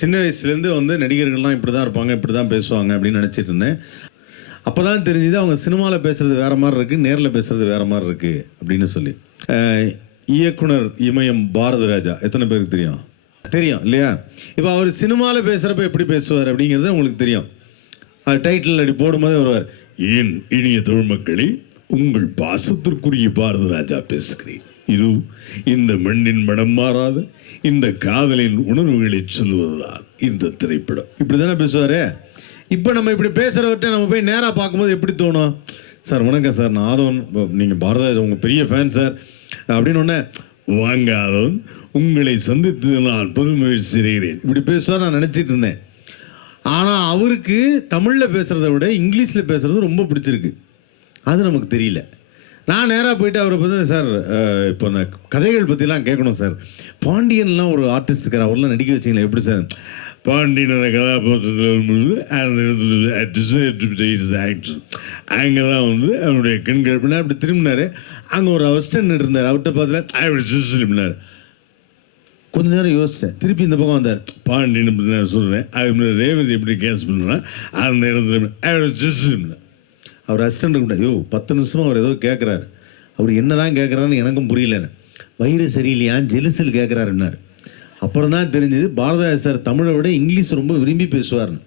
சின்ன வயசுலேருந்து வந்து நடிகர்கள்லாம் இப்படி தான் இருப்பாங்க, இப்படி தான் பேசுவாங்க அப்படின்னு நினச்சிட்டு இருந்தேன். அப்போ தான் தெரிஞ்சுது அவங்க சினிமாவில் பேசுகிறது வேறு மாதிரி இருக்குது, நேரில் பேசுகிறது வேறு மாதிரி இருக்குது அப்படின்னு சொல்லி. இயக்குனர் இமயம் பாரதிராஜா எத்தனை பேருக்கு தெரியும்? தெரியும் இல்லையா? இப்போ அவர் சினிமாவில் பேசுகிறப்ப எப்படி பேசுவார் அப்படிங்கிறது உங்களுக்கு தெரியும். டைட்டில் அப்படி போடும்போதே வருவார், ஏன் இனிய தமிழ் மக்களே, உங்கள் பாசத்திற்குரிய பாரதிராஜா பேசுகிறேன். இது இந்த மண்ணின் மனம் மாறாத இந்த காதலின் உணர்வுகளை சொல்லுவதுதான் இந்த திரைப்படம். இப்படி தானே பேசுவார். இப்போ நம்ம இப்படி பேசுகிறவர்கிட்ட நம்ம போய் நேராக பார்க்கும்போது எப்படி தோணும்? சார் வணக்கம் சார், நான் ஆதவன், நீங்கள் பாரதிராஜா உங்கள் பெரிய ஃபேன் சார் அப்படின்னு ஒன்று. வாங்க ஆதவன், உங்களை சந்தித்து நான் பெருமகிழ்ச்சி செய்கிறேன் இப்படி பேசுவார் நான் நினச்சிட்டு இருந்தேன். ஆனால் அவருக்கு தமிழில் பேசுகிறத விட இங்கிலீஷில் பேசுகிறது ரொம்ப பிடிச்சிருக்கு. அது நமக்கு தெரியல. நான் நேராக போயிட்டு அவரை பார்த்து, சார் இப்போ நான் கதைகள் பற்றிலாம் கேட்கணும் சார், பாண்டியன்லாம் ஒரு ஆர்டிஸ்ட் இருக்கார், அவரெலாம் நடிக்க வச்சிங்களா எப்படி சார்? பாண்டியன் அந்த கதாபாத்திரத்தில் அங்கே தான் வந்து அவருடைய கண்கள் பின்னா அப்படி திரும்பினார். அங்கே ஒரு அசிஸ்டன்ட் இருந்தார், அவர்கிட்ட பார்த்துல கொஞ்ச நேரம் யோசித்தேன். திருப்பி இந்த பக்கம் வந்தார். பாண்டியன் பற்றி நான் சொல்கிறேன், அது ரேவதி எப்படி கேஸ் பண்ணுறேன் அந்த இடத்துல அவர் அசிஸ்டண்ட் கூட, ஐயோ 10 நிமிஷமாக அவர் ஏதோ கேட்குறாரு, அவர் என்ன தான் கேட்குறாருன்னு எனக்கும் புரியலன்னு. வயிறு சரியில்லையான்னு ஜெலிசில் கேட்குறாருன்னார். அப்புறம் தான் தெரிஞ்சது பாரதிராஜா சார் தமிழை விட இங்கிலீஷ் ரொம்ப விரும்பி பேசுவார்னு.